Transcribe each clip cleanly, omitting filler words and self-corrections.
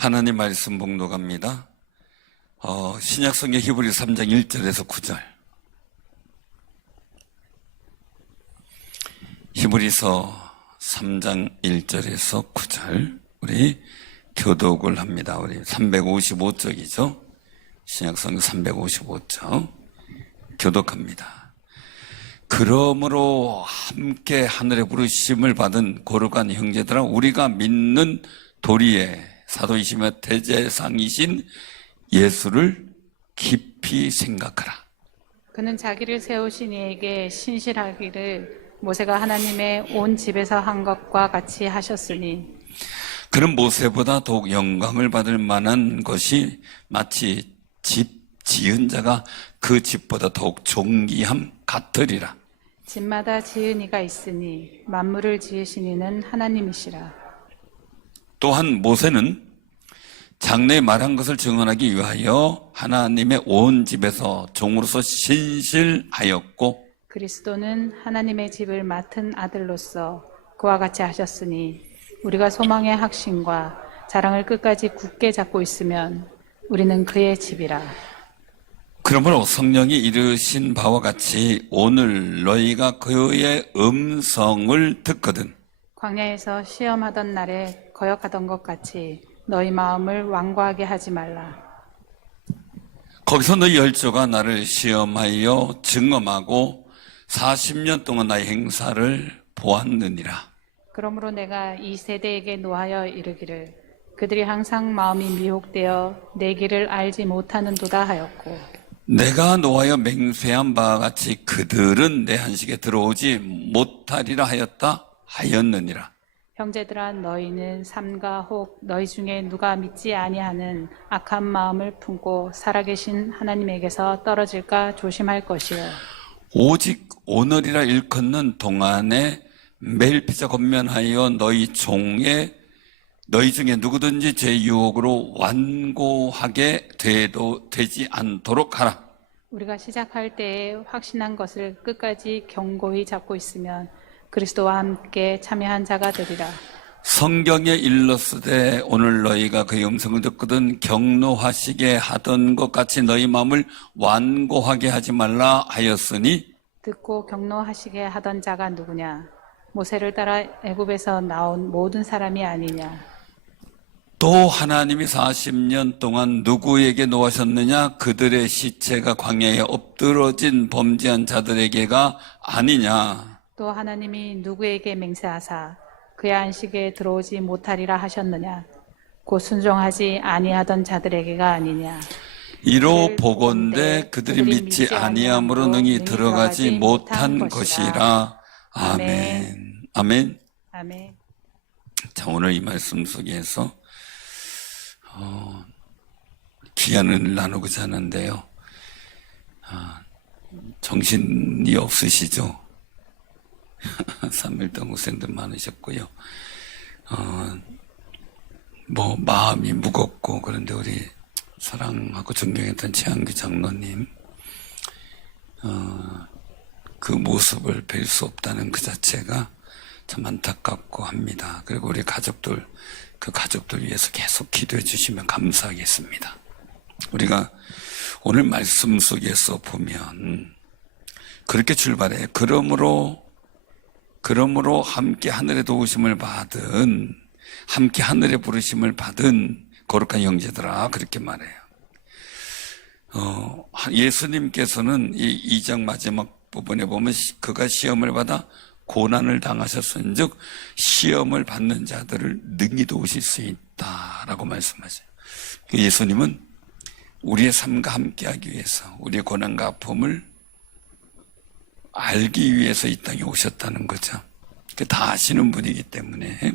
하나님 말씀 봉독합니다. 신약성경 히브리 3장 1절에서 9절. 히브리서 3장 1절에서 9절. 우리 교독을 합니다. 우리 355쪽이죠. 신약성경 355쪽. 교독합니다. 그러므로 함께 하늘의 부르심을 받은 거룩한 형제들아, 우리가 믿는 도리에 사도이시며 대제사장이신 예수를 깊이 생각하라. 그는 자기를 세우신 이에게 신실하기를 모세가 하나님의 온 집에서 한 것과 같이 하셨으니, 그는 모세보다 더욱 영광을 받을 만한 것이 마치 집 지은 자가 그 집보다 더욱 존귀함 같으리라. 집마다 지은 이가 있으니 만물을 지으신 이는 하나님이시라. 또한 모세는 장래에 말한 것을 증언하기 위하여 하나님의 온 집에서 종으로서 신실하였고, 그리스도는 하나님의 집을 맡은 아들로서 그와 같이 하셨으니, 우리가 소망의 확신과 자랑을 끝까지 굳게 잡고 있으면 우리는 그의 집이라. 그러므로 성령이 이르신 바와 같이 오늘 너희가 그의 음성을 듣거든 광야에서 시험하던 날에 거역하던 것 같이 너희 마음을 완고하게 하지 말라. 거기서 너희 열조가 나를 시험하여 증언하고 40년 동안 나의 행사를 보았느니라. 그러므로 내가 이 세대에게 노하여 이르기를 그들이 항상 마음이 미혹되어 내 길을 알지 못하는도다 하였고, 내가 노하여 맹세한 바와 같이 그들은 내 한식에 들어오지 못하리라 하였느니라. 형제들아, 너희는 삼가 혹 너희 중에 누가 믿지 아니하는 악한 마음을 품고 살아계신 하나님에게서 떨어질까 조심할 것이요, 오직 오늘이라 일컫는 동안에 매일 피자 건면하여 너희 중에 누구든지 제 유혹으로 완고하게 되지 않도록 하라. 우리가 시작할 때에 확신한 것을 끝까지 견고히 잡고 있으면 그리스도와 함께 참여한 자가 되리라. 성경에 일렀으되 오늘 너희가 그의 음성을 듣거든 격노하시게 하던 것 같이 너희 마음을 완고하게 하지 말라 하였으니, 듣고 격노하시게 하던 자가 누구냐? 모세를 따라 애굽에서 나온 모든 사람이 아니냐? 또 하나님이 40년 동안 누구에게 노하셨느냐? 그들의 시체가 광야에 엎드러진 범죄한 자들에게가 아니냐? 또 하나님이 누구에게 맹세하사 그의 안식에 들어오지 못하리라 하셨느냐? 곧 순종하지 아니하던 자들에게가 아니냐? 이로 보건대 그들이 믿지 아니함으로 능히 들어가지 못한 것이라. 아멘. 아멘. 아멘. 자, 오늘 이 말씀 속에서 귀한 은혜를 나누고자 하는데요. 정신이 없으시죠? 3일 동안 고생들 많으셨고요. 마음이 무겁고, 그런데 우리 사랑하고 존경했던 최한규 장로님, 그 모습을 뵐 수 없다는 그 자체가 참 안타깝고 합니다. 그리고 우리 가족들, 그 가족들 위해서 계속 기도해 주시면 감사하겠습니다. 우리가 오늘 말씀 속에서 보면 그렇게 출발해요. 그러므로 함께 하늘의 도우심을 받은, 함께 하늘의 부르심을 받은 거룩한 형제들아, 그렇게 말해요. 예수님께서는 이 2장 마지막 부분에 보면 그가 시험을 받아 고난을 당하셨은즉 시험을 받는 자들을 능히 도우실 수 있다라고 말씀하세요. 예수님은 우리의 삶과 함께하기 위해서, 우리의 고난과 아픔을 알기 위해서 이 땅에 오셨다는 거죠. 다 아시는 분이기 때문에,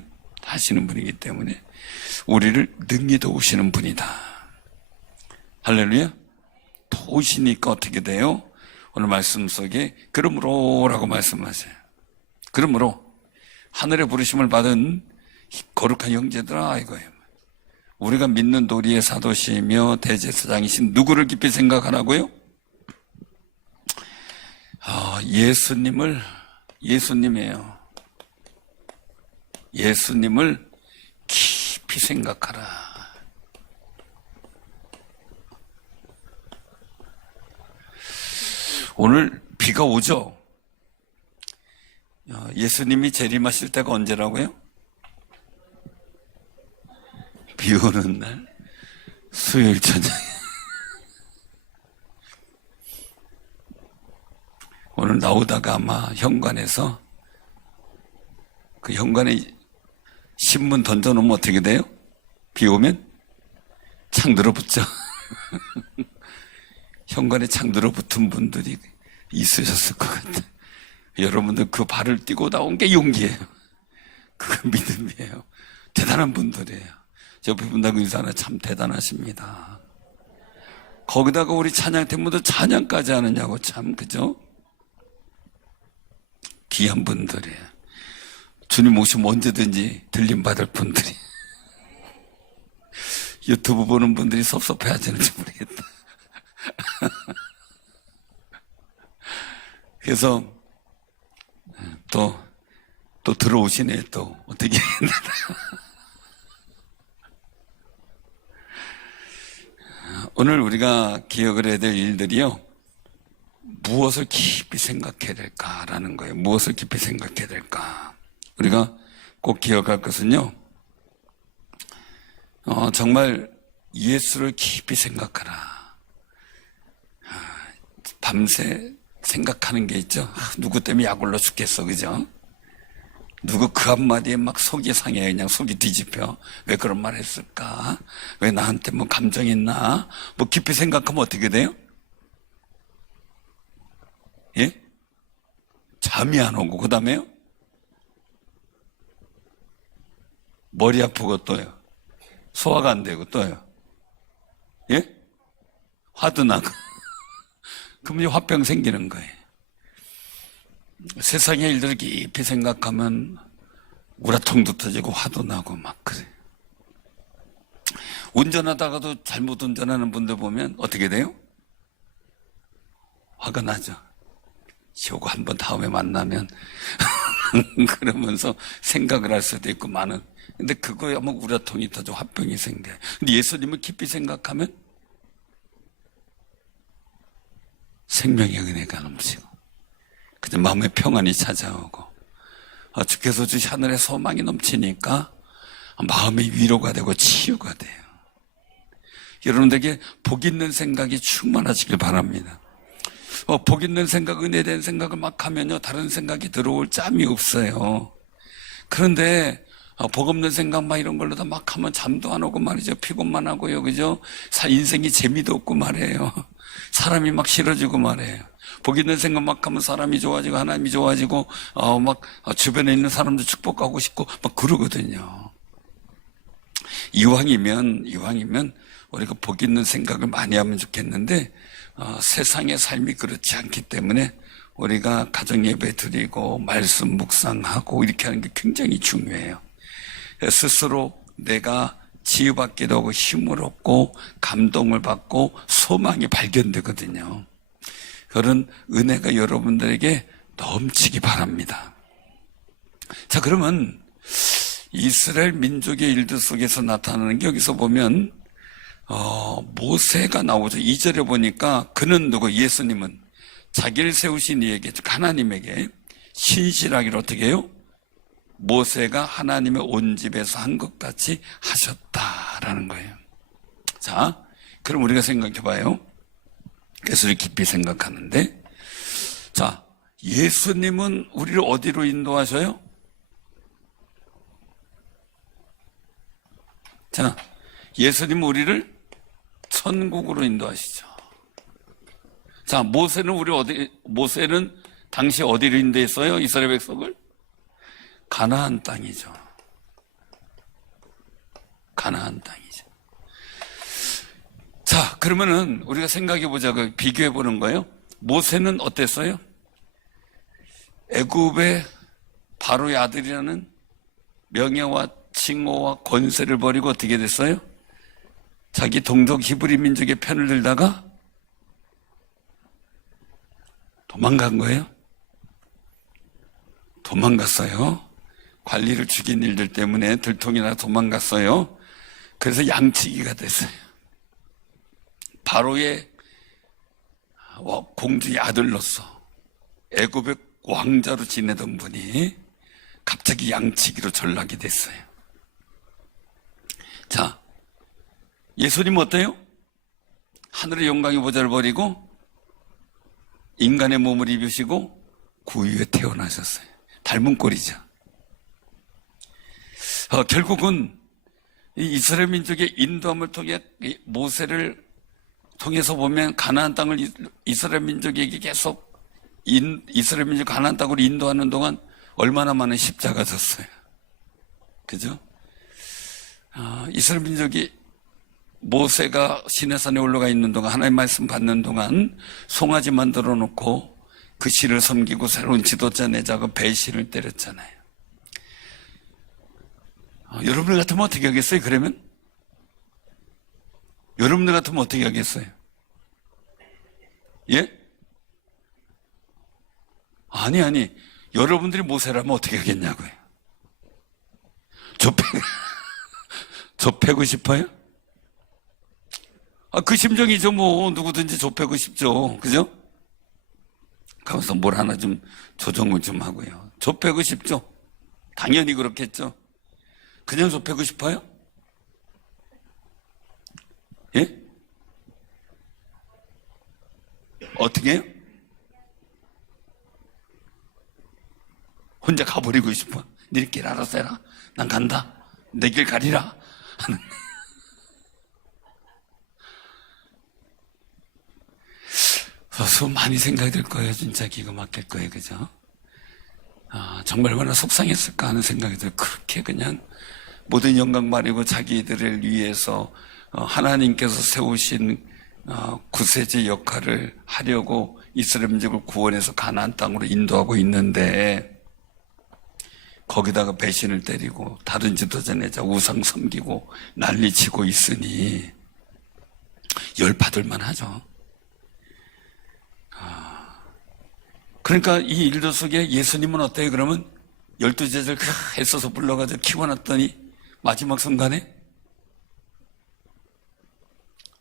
우리를 능히 도우시는 분이다. 할렐루야. 도우시니까 어떻게 돼요? 오늘 말씀 속에 그러므로라고 말씀하세요. 그러므로 하늘의 부르심을 받은 거룩한 형제들아, 이거예요. 우리가 믿는 도리의 사도시며 대제사장이신 누구를 깊이 생각하라고요? 예수님이에요. 예수님을 깊이 생각하라. 오늘 비가 오죠? 예수님이 재림하실 때가 언제라고요? 비 오는 날 수요일 저녁. 오늘 나오다가 아마 현관에서 그 현관에 신문 던져놓으면 어떻게 돼요? 비 오면 창 들어붙죠. 현관에 창 들어붙은 분들이 있으셨을 것 같아요. 여러분들 그 발을 띄고 나온 게 용기예요. 그건 믿음이에요. 대단한 분들이에요. 옆에 분하고 인사하나 참 대단하십니다. 거기다가 우리 찬양팀분들 찬양까지 하느냐고 참 그죠? 귀한 분들이에요. 주님 오시면 언제든지 들림받을 분들이. 유튜브 보는 분들이 섭섭해 하시는지 모르겠다. 그래서 또 들어오시네. 또 어떻게 했나. 오늘 우리가 기억을 해야 될 일들이요, 무엇을 깊이 생각해야 될까라는 거예요. 무엇을 깊이 생각해야 될까. 우리가 꼭 기억할 것은요, 정말 예수를 깊이 생각하라. 밤새 생각하는 게 있죠. 누구 때문에 약 올라 죽겠어, 그죠? 누구 그 한마디에 막 속이 상해, 그냥 속이 뒤집혀. 왜 그런 말 했을까? 왜 나한테 뭐 감정 있나? 뭐 깊이 생각하면 어떻게 돼요? 예? 잠이 안 오고, 그 다음에요? 머리 아프고 또요. 소화가 안 되고 또요. 예? 화도 나고. 그러면 화병 생기는 거예요. 세상의 일들을 깊이 생각하면 우라통도 터지고 화도 나고 막 그래. 운전하다가도 잘못 운전하는 분들 보면 어떻게 돼요? 화가 나죠. 요거 한번 다음에 만나면 그러면서 생각을 할 수도 있고 많은. 근데 그거야 뭐 우라통이 터져 화병이 생겨요. 근데 예수님을 깊이 생각하면 생명의 은혜가 넘치고 그냥 마음의 평안이 찾아오고 주께서 주신 하늘의 소망이 넘치니까 마음의 위로가 되고 치유가 돼요. 여러분들에게 복 있는 생각이 충만하시길 바랍니다. 복 있는 생각, 은혜된 생각을 막 하면요, 다른 생각이 들어올 짬이 없어요. 그런데 복 없는 생각 막 이런 걸로 다 막 하면 잠도 안 오고 말이죠. 피곤만 하고요, 그죠? 인생이 재미도 없고 말이에요. 사람이 막 싫어지고 말이에요. 복 있는 생각 막 하면 사람이 좋아지고 하나님이 좋아지고 막 주변에 있는 사람도 축복하고 싶고 막 그러거든요. 이왕이면 우리가 복 있는 생각을 많이 하면 좋겠는데 세상의 삶이 그렇지 않기 때문에 우리가 가정 예배 드리고 말씀 묵상하고 이렇게 하는 게 굉장히 중요해요. 스스로 내가 치유받기도 하고 힘을 얻고 감동을 받고 소망이 발견되거든요. 그런 은혜가 여러분들에게 넘치기 바랍니다. 자, 그러면 이스라엘 민족의 일들 속에서 나타나는 게 여기서 보면 모세가 나오죠. 2절에 보니까 그는 누구? 예수님은 자기를 세우신 이에게, 하나님에게 신실하기를 어떻게 해요? 모세가 하나님의 온 집에서 한 것 같이 하셨다라는 거예요. 자, 그럼 우리가 생각해 봐요. 예수를 깊이 생각하는데, 자, 예수님은 우리를 어디로 인도하셔요? 자, 예수님은 우리를 천국으로 인도하시죠. 자, 모세는 당시 어디로 인도했어요? 이스라엘 백성을? 가나안 땅이죠. 가나안 땅이죠. 자, 그러면은 우리가 생각해 보자고, 비교해 보는 거예요. 모세는 어땠어요? 애굽의 바로의 아들이라는 명예와 칭호와 권세를 버리고 어떻게 됐어요? 자기 동족 히브리 민족의 편을 들다가 도망간 거예요. 도망갔어요. 관리를 죽인 일들 때문에 들통이나 도망갔어요. 그래서 양치기가 됐어요. 바로의 공주의 아들로서 애굽의 왕자로 지내던 분이 갑자기 양치기로 전락이 됐어요. 자, 예수님 어때요? 하늘의 영광의 보좌를 버리고 인간의 몸을 입으시고 구유에 태어나셨어요. 닮은 꼴이죠. 결국은 이 이스라엘 민족의 인도함을 통해 모세를 통해서 보면 가나안 땅을 이스라엘 민족에게 계속 이스라엘 민족 가나안 땅으로 인도하는 동안 얼마나 많은 십자가 졌어요. 그죠? 이스라엘 민족이 모세가 시내산에 올라가 있는 동안 하나님의 말씀 받는 동안 송아지 만들어 놓고 그 씨를 섬기고 새로운 지도자 내자고 배신을 때렸잖아요. 여러분들 같으면 어떻게 하겠어요? 그러면? 여러분들 같으면 어떻게 하겠어요? 예? 아니. 여러분들이 모세라면 어떻게 하겠냐고요? 좁히고 싶어요? 그 심정이죠, 뭐. 누구든지 좁히고 싶죠. 그죠? 가면서 뭘 하나 좀 조정을 좀 하고요. 좁히고 싶죠? 당연히 그렇겠죠. 그냥 좁히고 싶어요? 예? 어떻게 해요? 혼자 가버리고 싶어. 니네끼리 알아서 해라. 난 간다. 내 길 가리라. 많이 생각이 들 거예요. 진짜 기가 막힐 거예요. 그죠? 정말 얼마나 속상했을까 하는 생각이 들어요. 그렇게 그냥 모든 영광 바리고 자기들을 위해서 하나님께서 세우신 구세주 역할을 하려고 이스라엘 민족을 구원해서 가나안 땅으로 인도하고 있는데 거기다가 배신을 때리고 다른 지도자 내자 우상 섬기고 난리치고 있으니 열받을 만하죠. 그러니까 이 일들 속에 예수님은 어때요? 그러면 12제자를 애써서 불러가지고 키워놨더니 마지막 순간에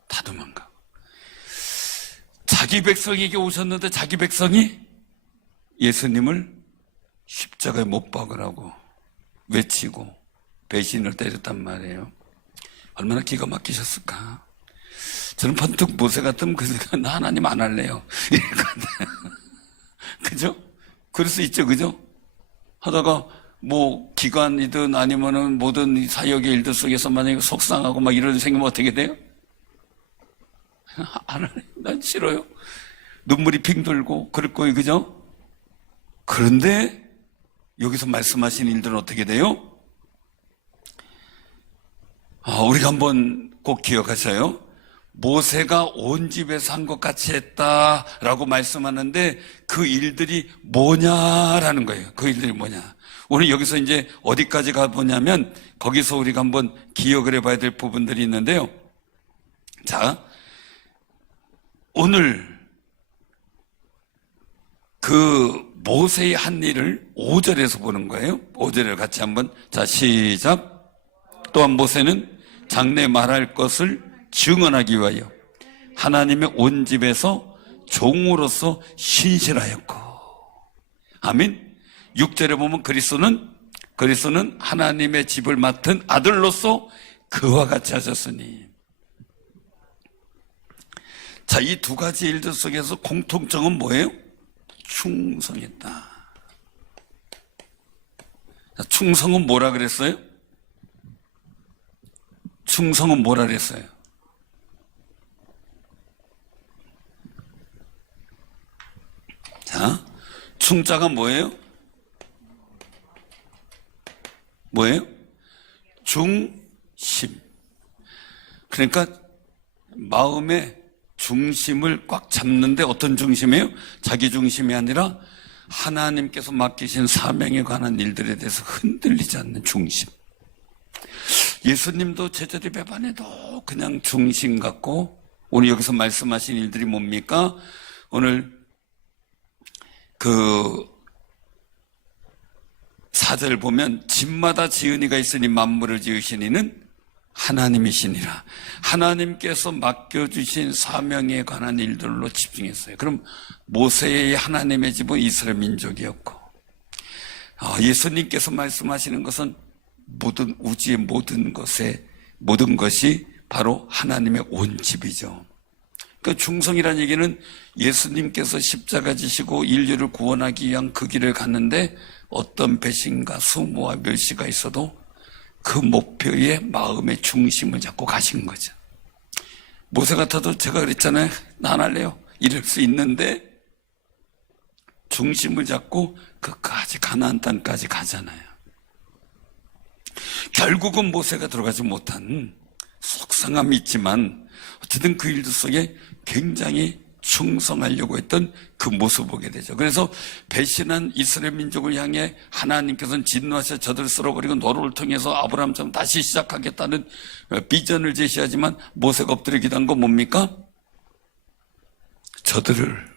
다 도망가. 자기 백성에게 오셨는데 자기 백성이 예수님을 십자가에 못 박으라고 외치고 배신을 때렸단 말이에요. 얼마나 기가 막히셨을까. 저는 번뜩 모세 같으면 나 하나님 안 할래요. 그죠? 그럴 수 있죠, 그죠? 하다가 뭐 기관이든 아니면은 모든 사역의 일들 속에서 만약에 속상하고 막 이런 생기면 어떻게 돼요? 안 할래. 난 싫어요. 눈물이 핑 돌고 그럴 거예요, 그죠? 그런데 여기서 말씀하신 일들은 어떻게 돼요? 우리가 한번 꼭 기억하셔요. 모세가 온 집에서 한 것 같이 했다라고 말씀하는데 그 일들이 뭐냐라는 거예요. 그 일들이 뭐냐. 오늘 여기서 이제 어디까지 가보냐면 거기서 우리가 한번 기억을 해봐야 될 부분들이 있는데요. 자, 오늘 그 모세의 한 일을 5절에서 보는 거예요. 5절을 같이 한번. 자, 시작. 또한 모세는 장래 말할 것을 증언하기 위하여 하나님의 온 집에서 종으로서 신실하였고. 아멘. 6절에 보면 그리스도는 하나님의 집을 맡은 아들로서 그와 같이 하셨으니. 자, 이 두 가지 일들 속에서 공통점은 뭐예요? 충성했다. 자, 충성은 뭐라 그랬어요? 충성은 뭐라 그랬어요? 자, 충자가 뭐예요? 뭐예요? 중심. 그러니까 마음의 중심을 꽉 잡는데 어떤 중심이에요? 자기 중심이 아니라 하나님께서 맡기신 사명에 관한 일들에 대해서 흔들리지 않는 중심. 예수님도 제자들 배반에도 그냥 중심 갖고 오늘 여기서 말씀하신 일들이 뭡니까? 오늘 그 4절 보면 집마다 지은이가 있으니 만물을 지으신 이는 하나님이시니라. 하나님께서 맡겨주신 사명에 관한 일들로 집중했어요. 그럼 모세의 하나님의 집은 이스라엘 민족이었고, 예수님께서 말씀하시는 것은 모든 우주의 모든 것이 바로 하나님의 온 집이죠. 그 충성이라는 얘기는 예수님께서 십자가 지시고 인류를 구원하기 위한 그 길을 갔는데 어떤 배신과 수모와 멸시가 있어도 그 목표의 마음의 중심을 잡고 가신 거죠. 모세 같아도 제가 그랬잖아요. 나 안 할래요. 이럴 수 있는데 중심을 잡고 끝까지 가나안 땅까지 가잖아요. 결국은 모세가 들어가지 못한 속상함이 있지만 어쨌든 그 일들 속에 굉장히 충성하려고 했던 그 모습을 보게 되죠. 그래서 배신한 이스라엘 민족을 향해 하나님께서는 진노하셔 저들을 쓸어버리고 노를 통해서 아브라함처럼 다시 시작하겠다는 비전을 제시하지만 모세가 엎드려 기도한 건 뭡니까? 저들을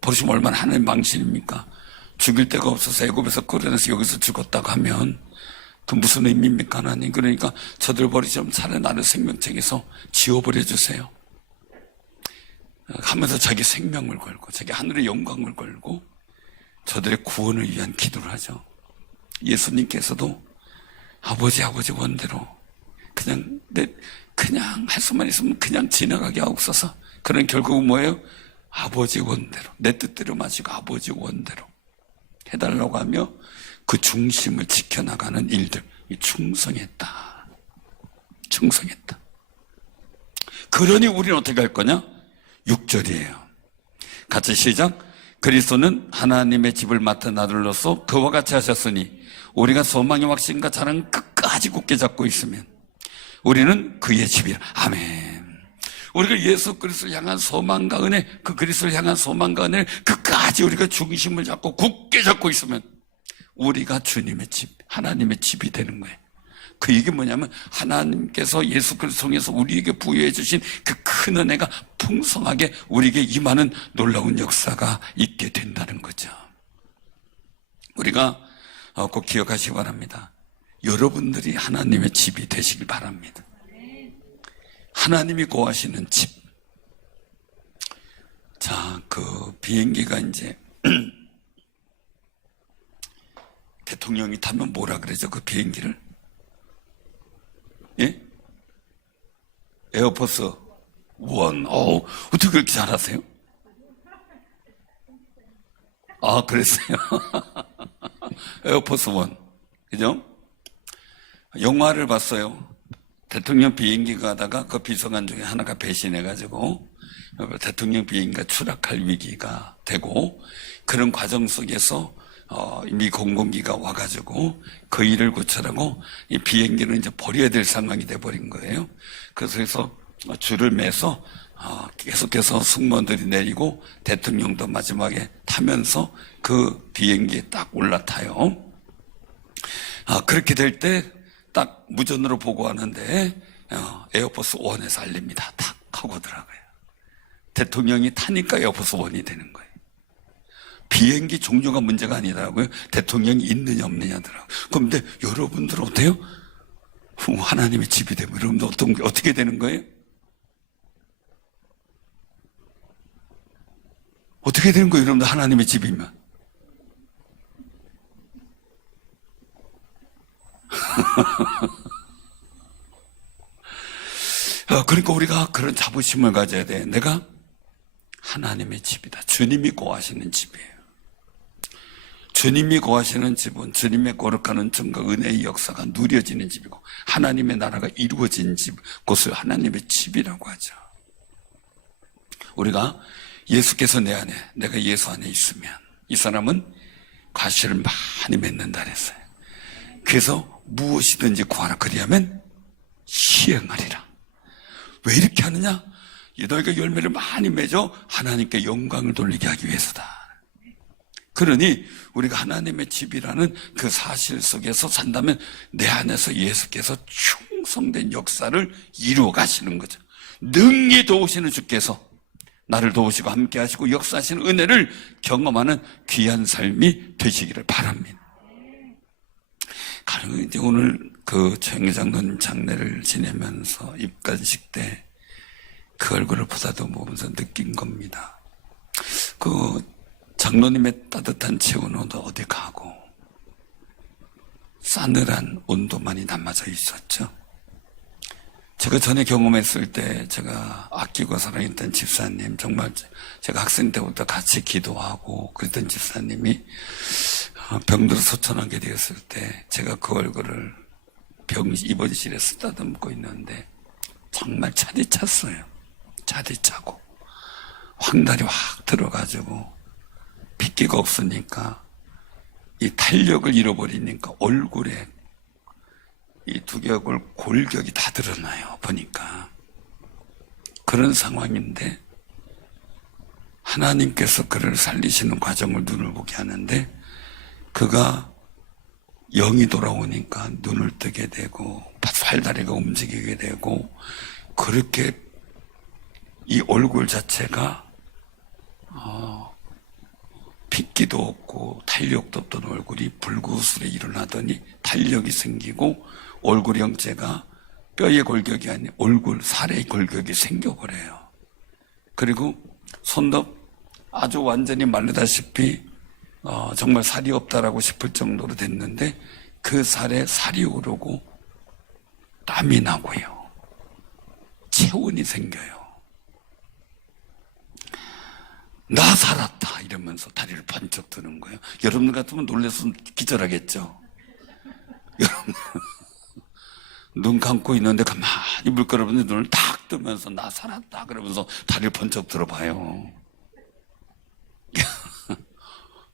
버리시면 얼마나 하나님 망신입니까? 죽일 데가 없어서 애굽에서 끌어내서 여기서 죽었다고 하면 그 무슨 의미입니까 하나님? 그러니까 저들 버리시면 차라리 나를 생명책에서 지워버려 주세요 하면서 자기 생명을 걸고 자기 하늘의 영광을 걸고 저들의 구원을 위한 기도를 하죠. 예수님께서도 아버지 원대로 그냥 할 수만 있으면 그냥 지나가게 하옵소서. 그런 결국은 뭐예요? 아버지 원대로 내 뜻대로 마시고 아버지 원대로 해달라고 하며 그 중심을 지켜나가는 일들, 충성했다. 그러니 우리는 어떻게 할 거냐? 6절이에요. 같이 시작. 그리스도는 하나님의 집을 맡은 아들로서 그와 같이 하셨으니 우리가 소망의 확신과 자랑을 끝까지 굳게 잡고 있으면 우리는 그의 집이라. 아멘. 우리가 예수 그리스도를 향한 소망과 은혜, 그 그리스도를 향한 소망과 은혜를 끝까지 우리가 중심을 잡고 굳게 잡고 있으면 우리가 주님의 집, 하나님의 집이 되는 거예요. 그 얘기 뭐냐면 하나님께서 예수 그리스도 통해서 우리에게 부여해 주신 그 큰 은혜가 풍성하게 우리에게 임하는 놀라운 역사가 있게 된다는 거죠. 우리가 꼭 기억하시기 바랍니다. 여러분들이 하나님의 집이 되시길 바랍니다. 하나님이 구하시는 집. 자, 그 비행기가 이제 대통령이 타면 뭐라 그러죠? 그 비행기를? 예? 에어포스 원. 어떻게 그렇게 잘하세요? 그랬어요. 에어포스 원. 그죠? 영화를 봤어요. 대통령 비행기 가다가 그 비서관 중에 하나가 배신해가지고 대통령 비행기가 추락할 위기가 되고 그런 과정 속에서 미 공공기가 와가지고 그 일을 고쳐라고 이 비행기를 이제 버려야 될 상황이 돼버린 거예요. 그래서 줄을 매서 계속해서 승무원들이 내리고 대통령도 마지막에 타면서 그 비행기에 딱 올라타요. 그렇게 될 때 딱 무전으로 보고하는데 에어포스 1에서 알립니다. 탁 하고 들어가요. 대통령이 타니까 에어포스 1이 되는 거예요. 비행기 종류가 문제가 아니더라고요. 대통령이 있느냐 없느냐더라고요. 그런데 여러분들은 어때요? 하나님의 집이 되면 여러분들 어떻게 되는 거예요? 어떻게 되는 거예요? 여러분들 하나님의 집이면. 그러니까 우리가 그런 자부심을 가져야 돼. 내가 하나님의 집이다. 주님이 거하시는 집이에요. 주님이 거하시는 집은 주님의 거룩한 은총과 은혜의 역사가 누려지는 집이고 하나님의 나라가 이루어진 집, 그것을 하나님의 집이라고 하죠. 우리가 예수께서 내 안에, 내가 예수 안에 있으면 이 사람은 과실을 많이 맺는다 그랬어요. 그래서 무엇이든지 구하라 그리하면 시행하리라. 왜 이렇게 하느냐? 너희가 열매를 많이 맺어 하나님께 영광을 돌리게 하기 위해서다. 그러니 우리가 하나님의 집이라는 그 사실 속에서 산다면 내 안에서 예수께서 충성된 역사를 이루어 가시는 거죠. 능히 도우시는 주께서 나를 도우시고 함께 하시고 역사하시는 은혜를 경험하는 귀한 삶이 되시기를 바랍니다. 가령 이제 오늘 그 최영희 장로님 장례를 지내면서 입간식 때 그 얼굴을 보다도 보면서 느낀 겁니다. 그 장로님의 따뜻한 체온은 어디 가고 싸늘한 온도만이 남아져 있었죠. 제가 전에 경험했을 때 제가 아끼고 사랑했던 집사님, 정말 제가 학생 때부터 같이 기도하고 그랬던 집사님이 병들어 소천하게 되었을 때 제가 그 얼굴을 입원실에 쓰다듬고 있는데 정말 차디찼어요. 차디차고 황달이 확 들어가지고 핏기가 없으니까 이 탄력을 잃어버리니까 얼굴에 이 두개골 골격이 다 드러나요. 보니까 그런 상황인데 하나님께서 그를 살리시는 과정을 눈을 보게 하는데 그가 영이 돌아오니까 눈을 뜨게 되고 팔다리가 움직이게 되고 그렇게 이 얼굴 자체가 핏기도 없고 탄력도 없던 얼굴이 불구슬에 일어나더니 탄력이 생기고 얼굴 형체가 뼈의 골격이 아닌 얼굴, 살의 골격이 생겨버려요. 그리고 손도 아주 완전히 마르다시피 정말 살이 없다라고 싶을 정도로 됐는데 그 살에 살이 오르고 땀이 나고요. 체온이 생겨요. 나 살았다 이러면서 다리를 번쩍 드는 거예요. 여러분들 같으면 놀라서 기절하겠죠. 여러분 눈 감고 있는데 가만히 물끄러미는데 눈을 탁 뜨면서 나 살았다 그러면서 다리를 번쩍 들어봐요.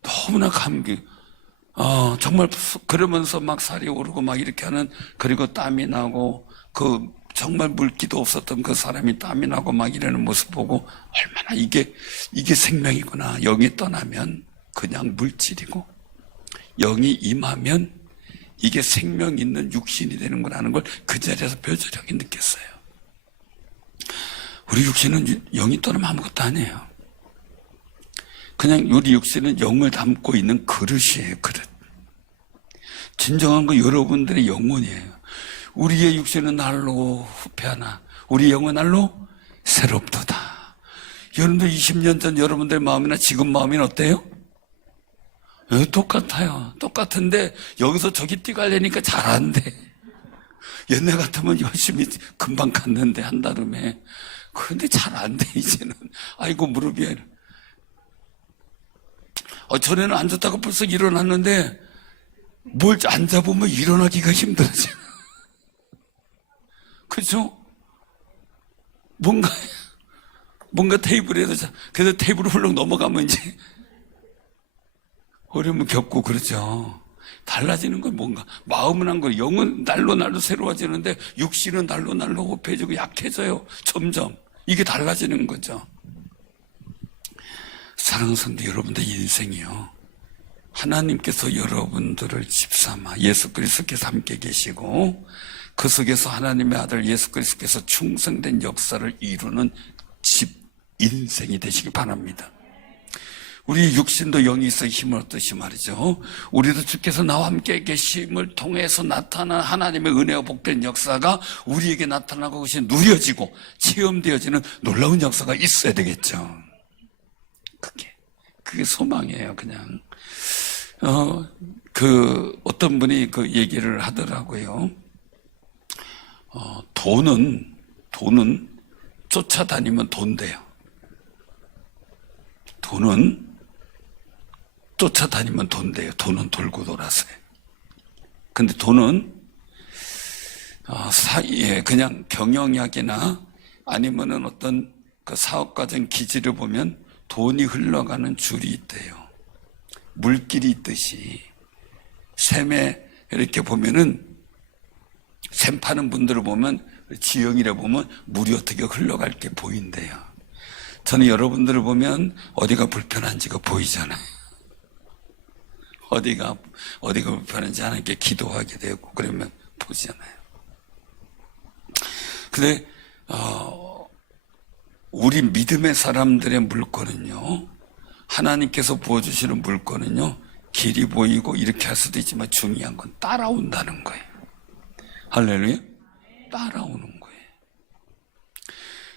너무나 감기. 정말 그러면서 막 살이 오르고 막 이렇게 하는, 그리고 땀이 나고 그 정말 물기도 없었던 그 사람이 땀이 나고 막 이러는 모습 보고 얼마나 이게 생명이구나. 영이 떠나면 그냥 물질이고 영이 임하면 이게 생명 있는 육신이 되는구나 하는 걸 그 자리에서 뼈저리하게 느꼈어요. 우리 육신은 영이 떠나면 아무것도 아니에요. 그냥 우리 육신은 영을 담고 있는 그릇이에요. 그릇. 진정한 거 여러분들의 영혼이에요. 우리의 육신은 날로 후패하나 우리 영은 날로 새롭도다. 여러분들 20년 전 여러분들의 마음이나 지금 마음이 어때요? 똑같아요. 똑같은데 여기서 저기 뛰가려니까 잘 안 돼. 옛날 같으면 열심히 금방 갔는데 한다름에. 그런데 잘 안 돼 이제는. 아이고 무릎이. 전에는 앉았다가 벌써 일어났는데 뭘 앉아보면 일어나기가 힘들어져. 그죠? 뭔가 테이블에도 그래서 테이블을 훌렁 넘어가면 이제 어려움을 겪고 그러죠. 달라지는 건 뭔가 마음은 한 거, 영은 날로 새로워지는데 육신은 날로 호패지고 약해져요. 점점 이게 달라지는 거죠. 사랑하는 성도 여러분들 인생이요, 하나님께서 여러분들을 집삼아 예수 그리스도께서 함께 계시고 그 속에서 하나님의 아들 예수 그리스도께서 충성된 역사를 이루는 집 인생이 되시기 바랍니다. 우리 육신도 영이 있어 힘을 얻듯이 말이죠. 우리도 주께서 나와 함께 계심을 통해서 나타난 하나님의 은혜와 복된 역사가 우리에게 나타나고 그것이 누려지고 체험되어지는 놀라운 역사가 있어야 되겠죠. 그게 소망이에요. 그냥 어떤 분이 그 얘기를 하더라고요. 돈은 쫓아다니면 돈 돼요. 돈은 쫓아다니면 돈 돼요. 돈은 돌고 돌아서요. 근데 돈은 그냥 경영학이나 아니면은 어떤 그 사업과정 기지를 보면 돈이 흘러가는 줄이 있대요. 물길이 있듯이 샘에 이렇게 보면은 샘 파는 분들을 보면 지형이라 보면 물이 어떻게 흘러갈 게 보인대요. 저는 여러분들을 보면 어디가 불편한지가 보이잖아요. 어디가 불편한지 하나님께 기도하게 되고 그러면 보잖아요. 근데 우리 믿음의 사람들의 물건은요, 하나님께서 부어주시는 물건은요, 길이 보이고 이렇게 할 수도 있지만 중요한 건 따라온다는 거예요. 할렐루야. 따라오는 거예요.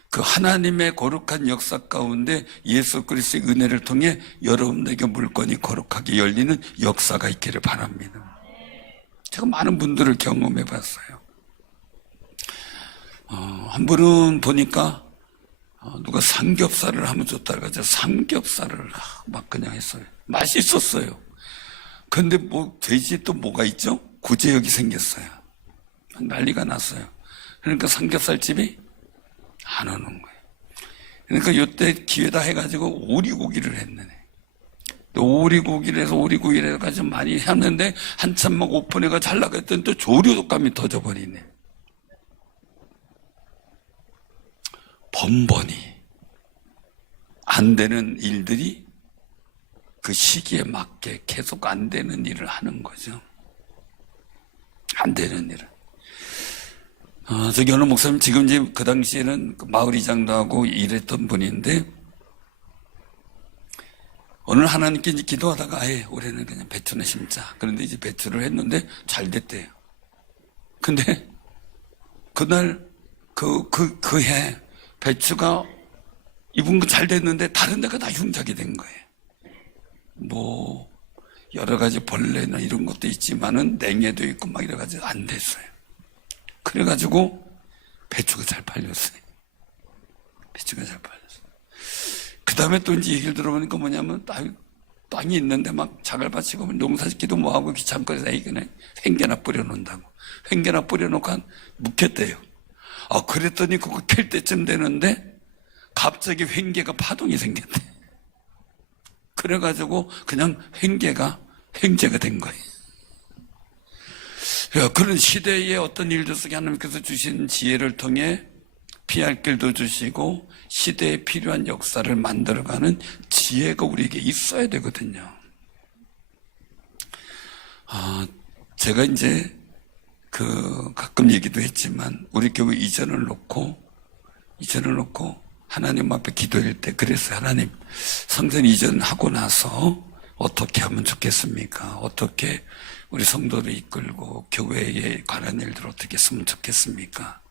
그 하나님의 거룩한 역사 가운데 예수 그리스도의 은혜를 통해 여러분에게 물건이 거룩하게 열리는 역사가 있기를 바랍니다. 제가 많은 분들을 경험해 봤어요. 한 분은 보니까 누가 삼겹살을 한번 줬다 그래가지고 삼겹살을 막 그냥 했어요. 맛있었어요. 근데 뭐 돼지에 또 뭐가 있죠? 구제역이 생겼어요. 난리가 났어요. 그러니까 삼겹살집이 안 오는 거예요. 그러니까 이때 기회다 해가지고 오리고기를 했네. 오리고기를 해서 오리고기를 해가지고 많이 했는데 한참 막 오픈해가 잘 나갔더니 또 조류독감이 터져버리네. 번번이 안 되는 일들이 그 시기에 맞게 계속 안 되는 일을 하는 거죠. 안 되는 일을. 저기 어느 목사님 지금 이제 그 당시에는 마을 이장도 하고 일했던 분인데 오늘 하나님께 이제 기도하다가 아예 올해는 그냥 배추나 심자. 그런데 이제 배추를 했는데 잘 됐대요. 근데 그날 그 해 배추가 이분 거 잘 됐는데 다른 데가 다 흉작이 된 거예요. 뭐 여러 가지 벌레나 이런 것도 있지만은 냉해도 있고 막 이래가지고 안 됐어요. 그래가지고 배추가 잘 팔렸어요. 배추가 잘 팔렸어요. 그 다음에 또 이제 얘기를 들어보니까 뭐냐면 땅이 있는데 막 자갈밭이고 농사짓기도 뭐하고 귀찮거려서 그냥 횡계나 뿌려놓는다고. 횡계나 뿌려놓고 묵혔대요. 그랬더니 그거 캘 때쯤 되는데 갑자기 횡계가 파동이 생겼대. 그래가지고 그냥 횡재가 된 거예요. 그런 시대의 어떤 일들 속에 하나님께서 주신 지혜를 통해 피할 길도 주시고 시대에 필요한 역사를 만들어가는 지혜가 우리에게 있어야 되거든요. 제가 이제 가끔 얘기도 했지만 우리 교회 이전을 놓고 하나님 앞에 기도할 때 그랬어요. 하나님, 성전 이전하고 나서 어떻게 하면 좋겠습니까? 어떻게 우리 성도를 이끌고 교회에 관한 일들을 어떻게 했으면 좋겠습니까?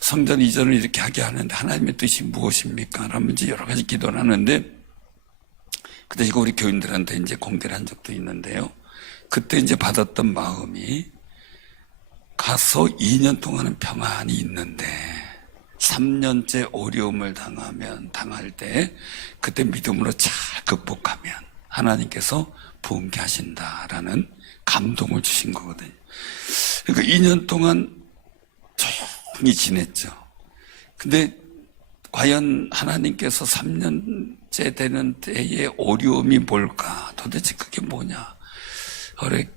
성전 이전을 이렇게 하게 하는데 하나님의 뜻이 무엇입니까? 라면 이제 여러 가지 기도를 하는데 그때 이거 우리 교인들한테 이제 공개를 한 적도 있는데요. 그때 이제 받았던 마음이 가서 2년 동안은 평안이 있는데 3년째 어려움을 당할 때 그때 믿음으로 잘 극복하면 하나님께서 부흥케 하신다라는 감동을 주신 거거든요. 그러니까 2년 동안 조용히 지냈죠. 근데 과연 하나님께서 3년째 되는 때의 어려움이 뭘까? 도대체 그게 뭐냐?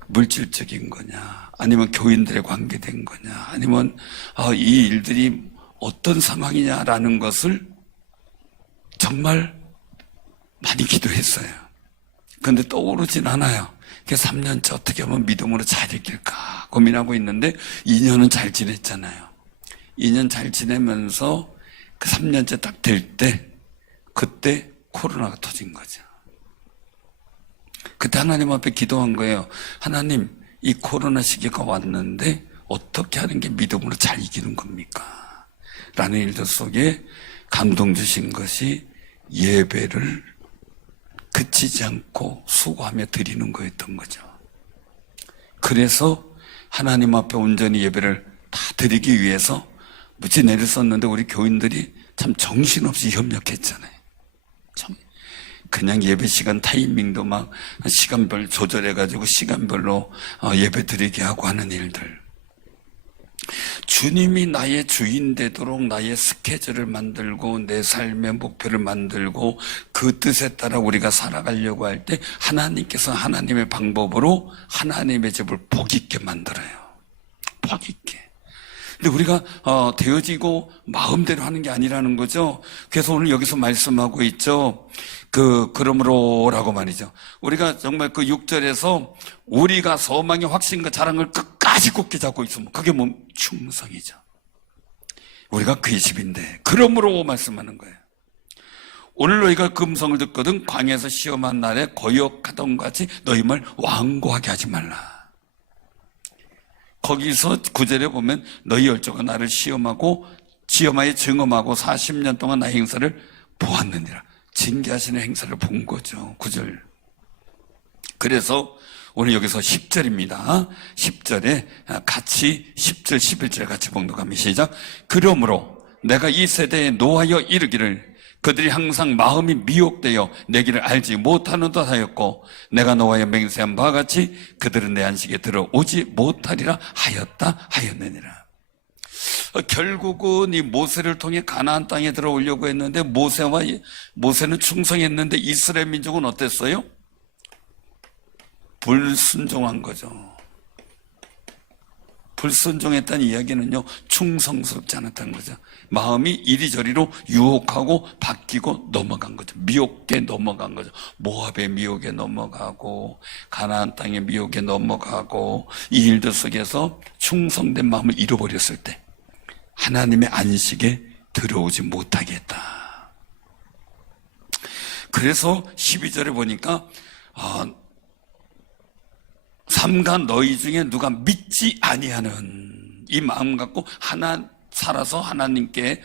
물질적인 거냐? 아니면 교인들의 관계된 거냐? 아니면 이 일들이 어떤 상황이냐라는 것을 정말 많이 기도했어요. 그런데 떠오르진 않아요. 그래서 3년째 어떻게 하면 믿음으로 잘 이길까 고민하고 있는데 2년은 잘 지냈잖아요. 2년 잘 지내면서 그 3년째 딱 될 때 그때 코로나가 터진 거죠. 그때 하나님 앞에 기도한 거예요. 하나님, 이 코로나 시기가 왔는데 어떻게 하는 게 믿음으로 잘 이기는 겁니까? 라는 일들 속에 감동 주신 것이 예배를 그치지 않고 수고하며 드리는 거였던 거죠. 그래서 하나님 앞에 온전히 예배를 다 드리기 위해서 무지 내를 썼는데 우리 교인들이 참 정신없이 협력했잖아요. 그냥 예배 시간 타이밍도 막 시간별 조절해가지고 시간별로 예배 드리게 하고 하는 일들. 주님이 나의 주인 되도록 나의 스케줄을 만들고 내 삶의 목표를 만들고 그 뜻에 따라 우리가 살아가려고 할 때 하나님께서 하나님의 방법으로 하나님의 집을 복 있게 만들어요. 복 있게. 근데 우리가 되어지고 마음대로 하는 게 아니라는 거죠. 그래서 오늘 여기서 말씀하고 있죠. 그러므로라고 말이죠. 우리가 정말 그 6절에서 우리가 소망의 확신과 자랑을 끝까지 굳게 잡고 있으면 그게 뭐 충성이죠. 우리가 그의 집인데 그러므로 말씀하는 거예요. 오늘 너희가 그 음성을 듣거든 광야에서 시험한 날에 거역하던 같이 너희 말 완고하게 하지 말라. 거기서 9절에 보면 너희 열조가 나를 시험하여 증험하고 40년 동안 나의 행사를 보았느니라. 징계하시는 행사를 본 거죠. 9절. 그래서 오늘 여기서 10절입니다. 10절에 같이 10절 11절 같이 봉독합니다. 시작. 그러므로 내가 이 세대에 노하여 이르기를 그들이 항상 마음이 미혹되어 내 길을 알지 못하는 듯 하였고 내가 노하여 맹세한 바와 같이 그들은 내 안식에 들어오지 못하리라 하였느니라. 결국은 이 모세를 통해 가나안 땅에 들어오려고 했는데 모세는 충성했는데 이스라엘 민족은 어땠어요? 불순종한 거죠. 불순종했다는 이야기는요, 충성스럽지 않았다는 거죠. 마음이 이리저리로 유혹하고 바뀌고 넘어간 거죠. 미혹에 넘어간 거죠. 모압의 미혹에 넘어가고 가나안 땅의 미혹에 넘어가고 이 일들 속에서 충성된 마음을 잃어버렸을 때 하나님의 안식에 들어오지 못하게 했다. 그래서 12절에 보니까 삼가 너희 중에 누가 믿지 아니하는 이 마음 갖고 살아서 하나님께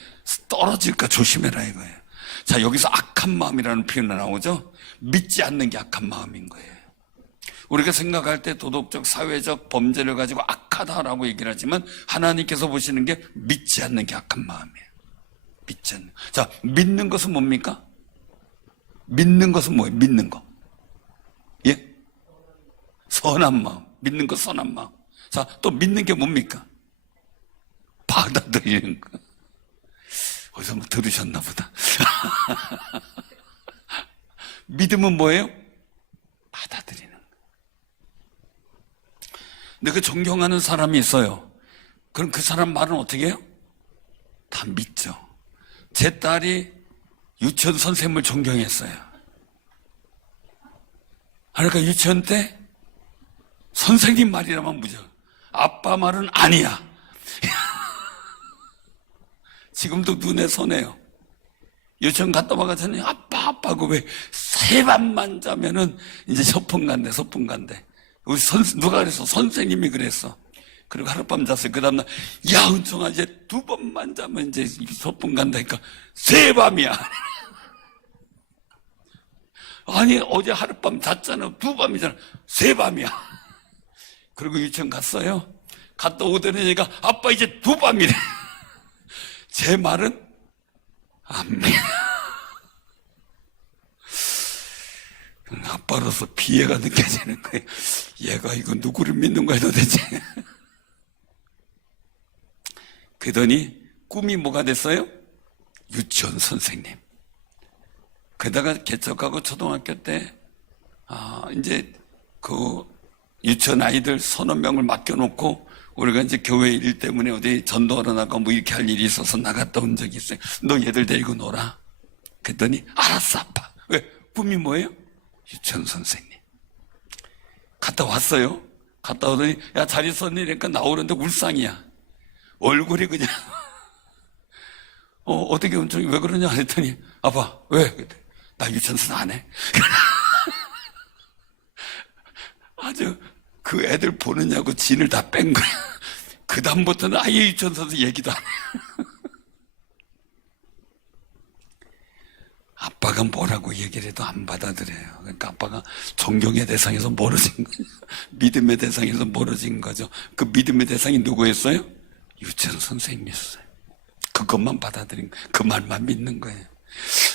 떨어질까 조심해라 이거예요. 자, 여기서 악한 마음이라는 표현이 나오죠. 믿지 않는 게 악한 마음인 거예요. 우리가 생각할 때 도덕적 사회적 범죄를 가지고 악하다라고 얘기를 하지만 하나님께서 보시는 게 믿지 않는 게 악한 마음이에요. 믿지 않는. 자, 믿는 것은 뭡니까? 믿는 것은 뭐예요? 믿는 거. 예? 선한 마음. 믿는 거 선한 마음. 자, 또 믿는 게 뭡니까? 받아들이는 거. 어디서 뭐 들으셨나 보다. 믿음은 뭐예요? 받아들이는 거. 근데 그 존경하는 사람이 있어요. 그럼 그 사람 말은 어떻게 해요? 다 믿죠. 제 딸이 유치원 선생님을 존경했어요. 그러니까 유치원 때 선생님 말이라면 무조건 아빠 말은 아니야. 지금도 눈에 선해요. 유치원 갔다 와가지고 아빠 왜 세 밤만 자면은 이제 소풍 간대. 우리 누가 그랬어? 선생님이 그랬어. 그리고 하룻밤 잤어요. 그 다음날 야 은총아 이제 두 번만 자면 이제 소풍 간다니까 세 밤이야. 아니 어제 하룻밤 잤잖아. 두 밤이잖아. 세 밤이야. 그리고 유치원 갔어요. 갔다 오더니 얘가 아빠 이제 두 밤이래. 제 말은 안 믿어. 아빠로서 비애가 느껴지는 거예요. 얘가 이거 누구를 믿는 거야 도대체. 그러더니 꿈이 뭐가 됐어요? 유치원 선생님. 게다가 개척하고 초등학교 때 이제 그 유치원 아이들 서너 명을 맡겨놓고 우리가 이제 교회 일 때문에 어디 전도하러 나가 뭐 이렇게 할 일이 있어서 나갔다 온 적이 있어요. 너 얘들 데리고 놀아. 그랬더니 알았어 아빠. 왜? 꿈이 뭐예요? 유치원 선생님. 갔다 왔어요. 갔다 오더니 야 잘 있었니? 그러니까 나오는데 울상이야. 얼굴이 그냥 어떻게 엄청 왜 그러냐 했더니 아빠 왜? 나 유치원 선 안 해. 아주 그 애들 보느냐고 진을 다 뺀 거야. 그 다음부터는 아예 유치원 선수 얘기도 안 해. 아빠가 뭐라고 얘기를 해도 안 받아들여요. 그러니까 아빠가 존경의 대상에서 멀어진 거죠. 믿음의 대상에서 멀어진 거죠. 그 믿음의 대상이 누구였어요? 유치원 선생님이었어요. 그것만 받아들인 거예요. 그 말만 믿는 거예요.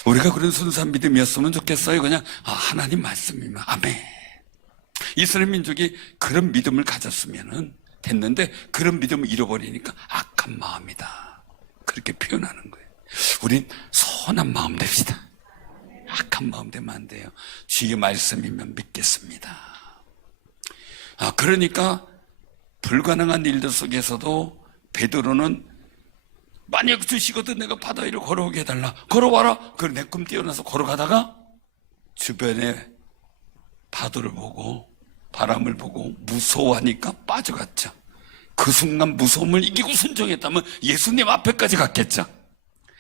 우리가 그런 순수한 믿음이었으면 좋겠어요. 그냥 하나님 말씀이면 아멘. 이스라엘 민족이 그런 믿음을 가졌으면 됐는데 그런 믿음을 잃어버리니까 악한 마음이다. 그렇게 표현하는 거예요. 우린 선한 마음 됩시다. 악한 마음 되면 안 돼요. 주의 말씀이면 믿겠습니다. 그러니까 불가능한 일들 속에서도 베드로는 만약 주시거든 내가 바다 위로 걸어오게 해달라. 걸어와라. 그래 내 꿈 뛰어나서 걸어가다가 주변에 파도를 보고 바람을 보고 무서워하니까 빠져갔죠. 그 순간 무서움을 이기고 순종했다면 예수님 앞에까지 갔겠죠.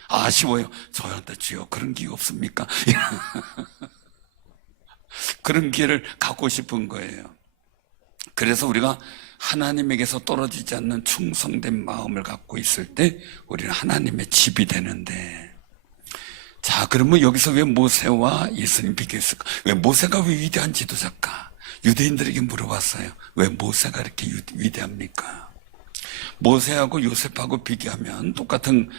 아쉬워요. 저한테 주여 그런 기회 없습니까? 그런 기회를 갖고 싶은 거예요. 그래서 우리가 하나님에게서 떨어지지 않는 충성된 마음을 갖고 있을 때 우리는 하나님의 집이 되는데, 자, 그러면 여기서 왜 모세와 예수님 비교했을까? 왜 모세가 왜 위대한 지도자일까? 유대인들에게 물어봤어요. 왜 모세가 이렇게 위대합니까? 모세하고 요셉하고 비교하면 똑같은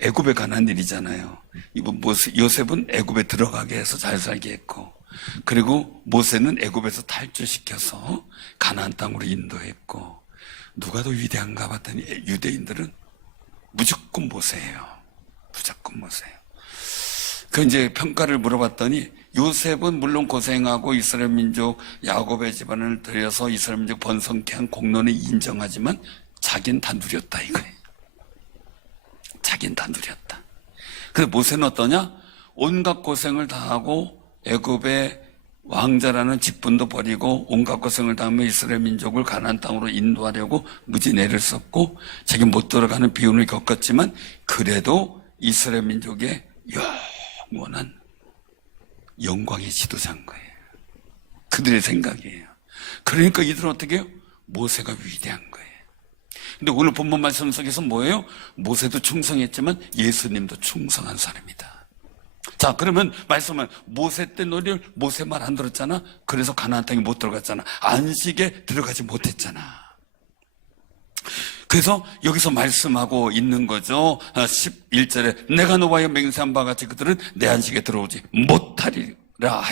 애굽에 관한 일이잖아요. 이번 요셉은 애굽에 들어가게 해서 잘 살게 했고, 그리고 모세는 애굽에서 탈주시켜서 가나안 땅으로 인도했고, 누가 더 위대한가 봤더니 유대인들은 무조건 모세예요. 무조건 모세예요. 그 이제 평가를 물어봤더니 요셉은 물론 고생하고 이스라엘 민족 야곱의 집안을 들여서 이스라엘 민족 번성케 한 공로는 인정하지만 자기는 다 누렸다 이거예요. 자기는 다 누렸다. 그래서 모세는 어떠냐? 온갖 고생을 다 하고 애굽의 왕자라는 직분도 버리고 온갖 고생을 다 하며 이스라엘 민족을 가나안 땅으로 인도하려고 무진 애를 썼고 자기 못 들어가는 비운을 겪었지만 그래도 이스라엘 민족의 영원한 영광의 지도자인 거예요. 그들의 생각이에요. 그러니까 이들은 어떻게 해요? 모세가 위대한 거예요. 근데 오늘 본문 말씀 속에서 뭐예요? 모세도 충성했지만 예수님도 충성한 사람이다. 자, 그러면 말씀은 모세 때 너희들 모세 말 안 들었잖아. 그래서 가나안 땅에 못 들어갔잖아. 안식에 들어가지 못했잖아. 그래서 여기서 말씀하고 있는 거죠. 11절에 내가 너와의 맹세한 바 같이 그들은 내 안식에 들어오지 못하리라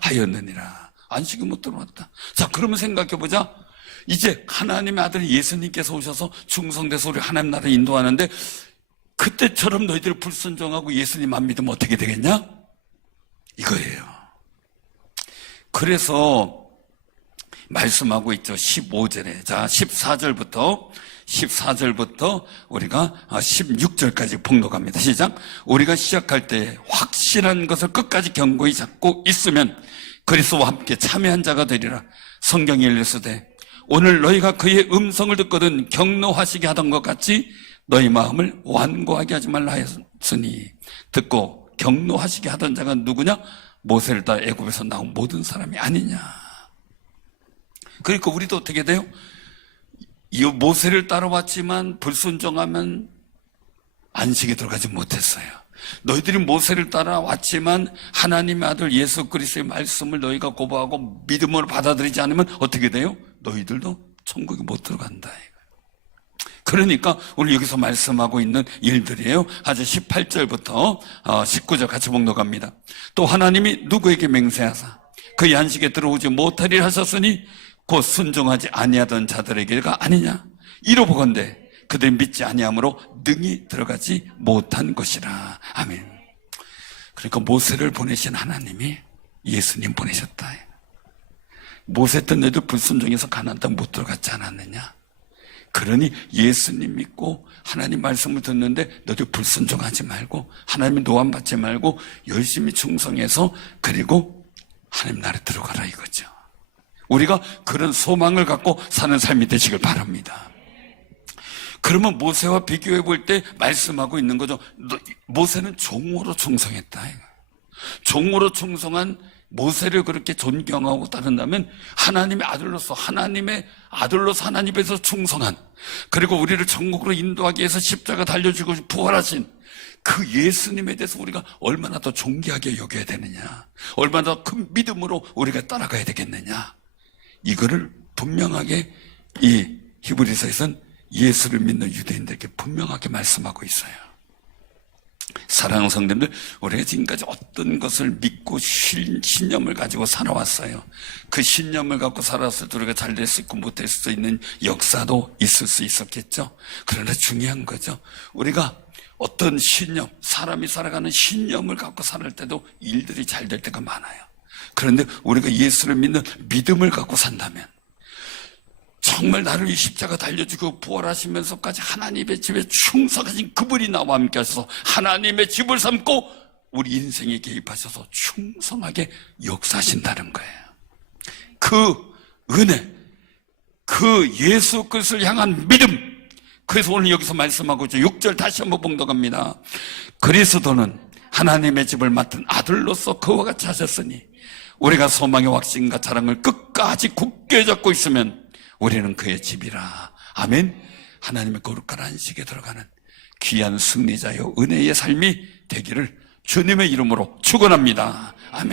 하였느니라. 안식에 못 들어왔다. 자, 그러면 생각해보자. 이제 하나님의 아들 예수님께서 오셔서 충성돼서 우리 하나님 나라를 인도하는데 그때처럼 너희들이 불순종하고 예수님 안 믿으면 어떻게 되겠냐? 이거예요. 그래서 말씀하고 있죠. 15절에. 자, 14절부터 우리가 16절까지 봉독합니다. 시작. 우리가 시작할 때 확실한 것을 끝까지 견고히 잡고 있으면 그리스도와 함께 참여한 자가 되리라. 성경에 일렀으되 오늘 너희가 그의 음성을 듣거든 경노하시게 하던 것 같이 너희 마음을 완고하게 하지 말라 하였으니 듣고 경노하시게 하던 자가 누구냐? 모세를 따라 애굽에서 나온 모든 사람이 아니냐. 그러니까 우리도 어떻게 돼요? 이 모세를 따라왔지만 불순종하면 안식에 들어가지 못했어요. 너희들이 모세를 따라왔지만 하나님의 아들 예수 그리스도의 말씀을 너희가 고백하고 믿음으로 받아들이지 않으면 어떻게 돼요? 너희들도 천국에 못 들어간다. 그러니까 오늘 여기서 말씀하고 있는 일들이에요. 아주 18절부터 19절 같이 봉독합니다. 또 하나님이 누구에게 맹세하사 그의 안식에 들어오지 못하리라 하셨으니 곧 순종하지 아니하던 자들에게가 아니냐. 이로보건대 그들 믿지 아니함으로 능히 들어가지 못한 것이라. 아멘. 그러니까 모세를 보내신 하나님이 예수님 보내셨다. 모세 때 너희들 불순종해서 가나안 땅 못 들어갔지 않았느냐. 그러니 예수님 믿고 하나님 말씀을 듣는데 너희들 불순종하지 말고 하나님의 노함 받지 말고 열심히 충성해서 그리고 하나님 나라에 들어가라 이거죠. 우리가 그런 소망을 갖고 사는 삶이 되시길 바랍니다. 그러면 모세와 비교해 볼 때 말씀하고 있는 거죠. 모세는 종으로 충성했다. 종으로 충성한 모세를 그렇게 존경하고 따른다면 하나님의 아들로서 하나님에서 충성한, 그리고 우리를 천국으로 인도하기 위해서 십자가 달려주고 부활하신 그 예수님에 대해서 우리가 얼마나 더 존귀하게 여겨야 되느냐, 얼마나 더 큰 믿음으로 우리가 따라가야 되겠느냐, 이거를 분명하게 이 히브리서에서는 예수를 믿는 유대인들에게 분명하게 말씀하고 있어요. 사랑하는 성도님들, 우리가 지금까지 어떤 것을 믿고 신념을 가지고 살아왔어요. 그 신념을 갖고 살았을 때 우리가 잘 될 수 있고 못될 수 있는 역사도 있을 수 있었겠죠. 그러나 중요한 거죠. 우리가 어떤 신념, 사람이 살아가는 신념을 갖고 살 때도 일들이 잘 될 때가 많아요. 그런데 우리가 예수를 믿는 믿음을 갖고 산다면 정말 나를 이 십자가 달려주고 부활하시면서까지 하나님의 집에 충성하신 그분이 나와 함께 하셔서 하나님의 집을 삼고 우리 인생에 개입하셔서 충성하게 역사하신다는 거예요. 그 은혜, 그 예수 그리스도를 향한 믿음, 그래서 오늘 여기서 말씀하고 있죠. 6절 다시 한번 봉독합니다. 그리스도는 하나님의 집을 맡은 아들로서 그와 같이 하셨으니 우리가 소망의 확신과 자랑을 끝까지 굳게 잡고 있으면 우리는 그의 집이라. 아멘. 하나님의 거룩한 안식에 들어가는 귀한 승리자여 은혜의 삶이 되기를 주님의 이름으로 축원합니다. 아멘.